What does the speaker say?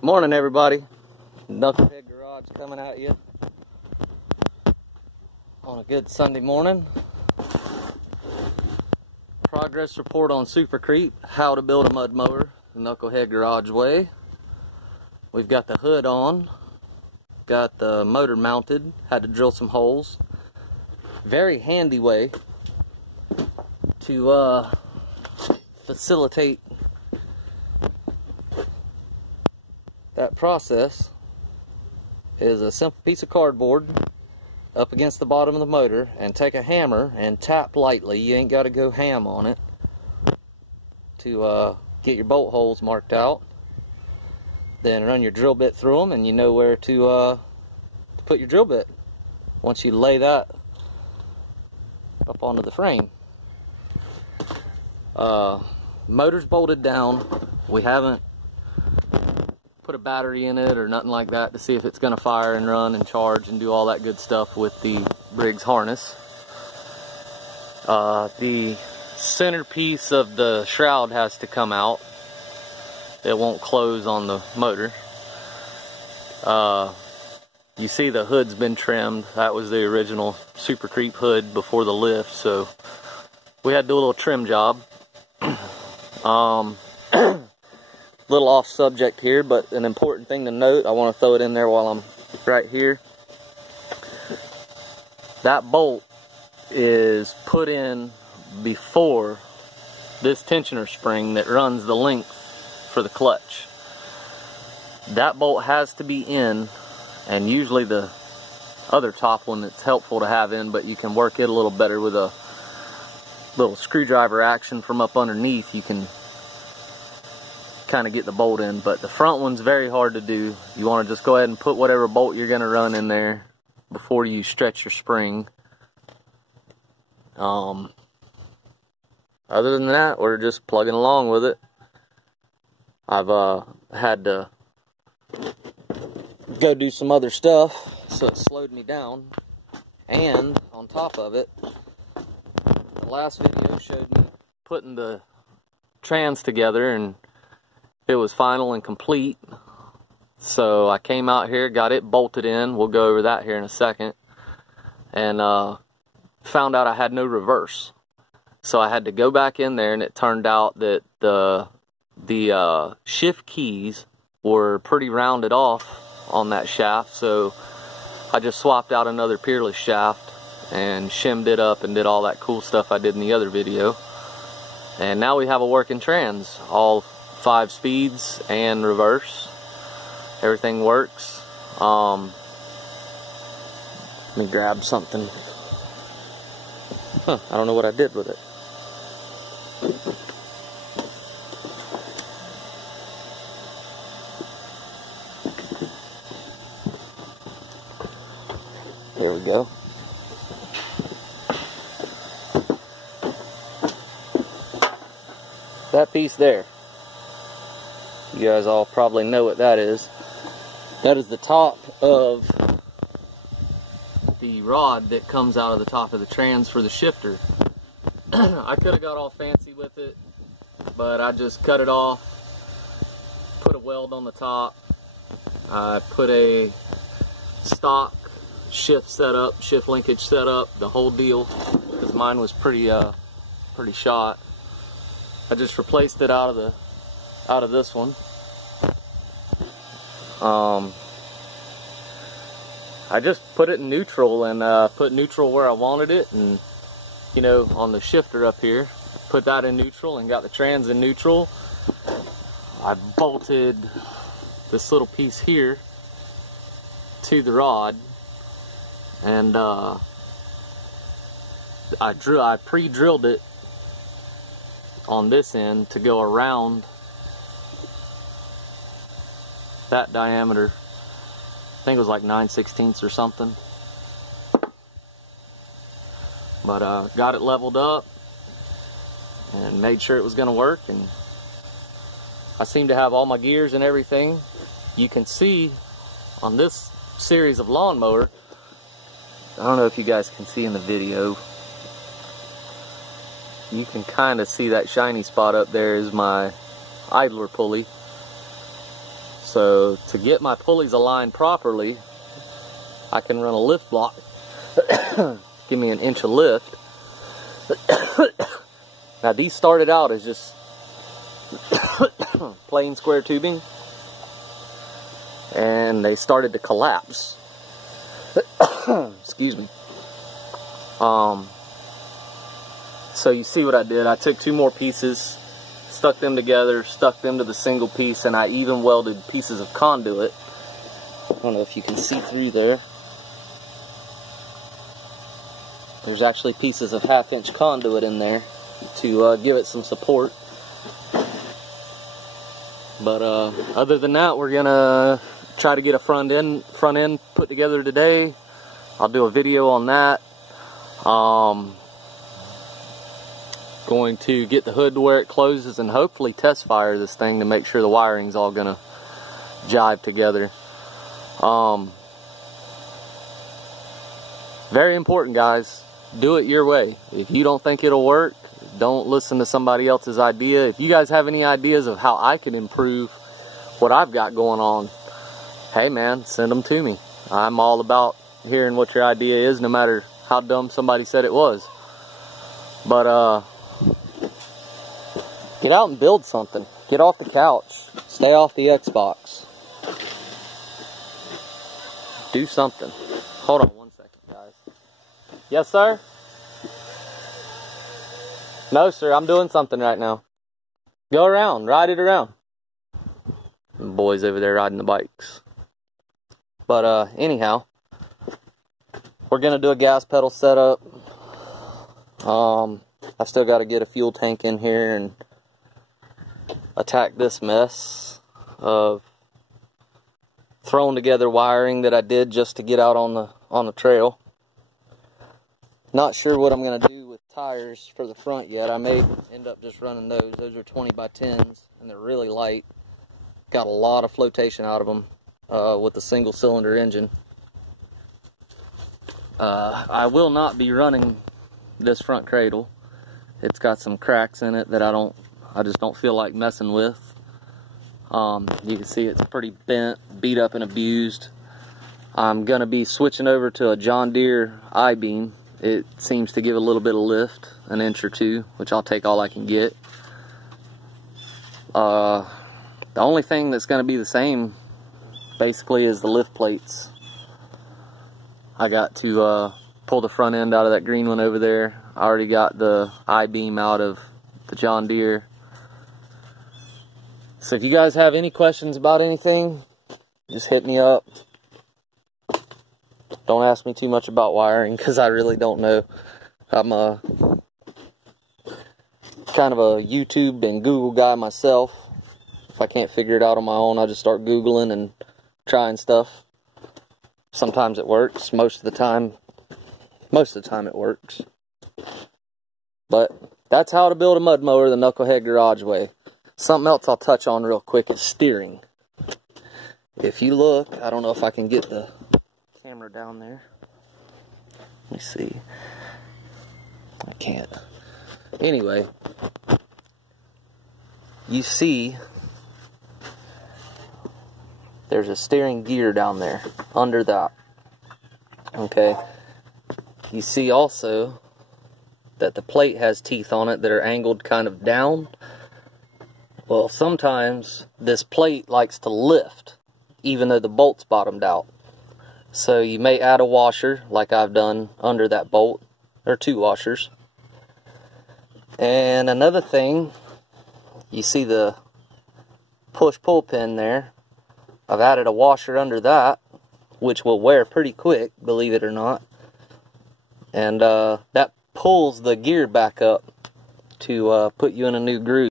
Morning, everybody. Knucklehead Garage coming at you on a good Sunday morning. Progress report on Super Creep, how to build a mud mower the Knucklehead Garage way. We've got the hood on, got the motor mounted, had to drill some holes. Very handy way to facilitate that process is a simple piece of cardboard up against the bottom of the motor, and take a hammer and tap lightly. You ain't got to go ham on it to get your bolt holes marked out. Then run your drill bit through them, and you know where to put your drill bit once you lay that up onto the frame. Motor's bolted down. We haven't put a battery in it or nothing like that to see if it's going to fire and run and charge and do all that good stuff with the Briggs harness. The centerpiece of the shroud has to come out. It won't close on the motor. You see the hood's been trimmed. That was the original Super Creep hood before the lift, so we had to do a little trim job. Little off subject here, but an important thing to note. I want to throw it in there while I'm right here. That bolt is put in before this tensioner spring that runs the length for the clutch. That bolt has to be in, and usually the other top one that's helpful to have in, but you can work it a little better with a little screwdriver action from up underneath. You can kind of get the bolt in, but the front one's very hard to do. You want to just go ahead and put whatever bolt you're going to run in there before you stretch your spring. Other than that, we're just plugging along with it. I've had to go do some other stuff, so it slowed me down. And on top of it, the last video showed me putting the trans together, and it was final and complete. So I came out here, got it bolted in. We'll go over that here in a second. And found out I had no reverse. So I had to go back in there, and it turned out that the shift keys were pretty rounded off on that shaft. So I just swapped out another Peerless shaft and shimmed it up and did all that cool stuff I did in the other video. And now we have a working trans. All 5 speeds and reverse. Everything works. Let me grab something. I don't know what I did with it. There we go. That piece there. You guys all probably know what that is. That is the top of the rod that comes out of the top of the trans for the shifter. I could have got all fancy with it, but I just cut it off, put a weld on the top. I put a stock shift setup, shift linkage setup, the whole deal, because mine was pretty shot. I just replaced it out of this one. I just put it in neutral and put neutral where I wanted it, and you know, on the shifter up here, put that in neutral and got the trans in neutral. I bolted this little piece here to the rod, and I pre-drilled it on this end to go around that diameter. I think it was like 9/16 or something. But got it leveled up and made sure it was going to work, and I seem to have all my gears and everything. You can see on this series of lawnmower, I don't know if you guys can see in the video, you can kind of see that shiny spot up there is my idler pulley. So to get my pulleys aligned properly, I can run a lift block. Give me an inch of lift. Now these started out as just plain square tubing, and they started to collapse. Excuse me. So you see what I did? I took 2 more pieces, stuck them together, stuck them to the single piece, and I even welded pieces of conduit. I don't know if you can see through there. There's actually pieces of 1/2-inch conduit in there to give it some support. But other than that, we're gonna try to get a front end put together today. I'll do a video on that. Going to get the hood to where it closes and hopefully test fire this thing to make sure the wiring's all gonna jive together. Very important, guys. Do it your way. If you don't think it'll work, don't listen to somebody else's idea. If you guys have any ideas of how I can improve what I've got going on, hey man, send them to me. I'm all about hearing what your idea is, no matter how dumb somebody said it was. But get out and build something. Get off the couch. Stay off the Xbox. Do something. Hold on one second, guys. Yes, sir? No, sir, I'm doing something right now. Go around, ride it around. The boys over there riding the bikes. But anyhow, we're gonna do a gas pedal setup. I still got to get a fuel tank in here and attack this mess of throwing together wiring that I did just to get out on the trail. Not sure what I'm gonna do with tires for the front yet. I may end up just running those. Those are 20 by 10s and they're really light. Got a lot of flotation out of them with the single cylinder engine. I will not be running this front cradle. It's got some cracks in it that I just don't feel like messing with. You can see it's pretty bent, beat up and abused. I'm gonna be switching over to a John Deere I-beam. It seems to give a little bit of lift, an inch or 2, which I'll take all I can get. The only thing that's gonna be the same basically is the lift plates. I got to pull the front end out of that green one over there. I already got the I-beam out of the John Deere. So if you guys have any questions about anything, just hit me up. Don't ask me too much about wiring because I really don't know. I'm a kind of a YouTube and Google guy myself. If I can't figure it out on my own, I just start Googling and trying stuff. Sometimes it works. Most of the time it works. But that's how to build a mud mower the Knucklehead garage way. Something else I'll touch on real quick is steering. If you look, I don't know if I can get the camera down there. Let me see. I can't. Anyway, you see there's a steering gear down there under that. Okay. You see also that the plate has teeth on it that are angled kind of down. Well, sometimes this plate likes to lift even though the bolt's bottomed out. So you may add a washer like I've done under that bolt, or 2 washers. And another thing, you see the push-pull pin there. I've added a washer under that, which will wear pretty quick, believe it or not. And that pulls the gear back up to put you in a new groove.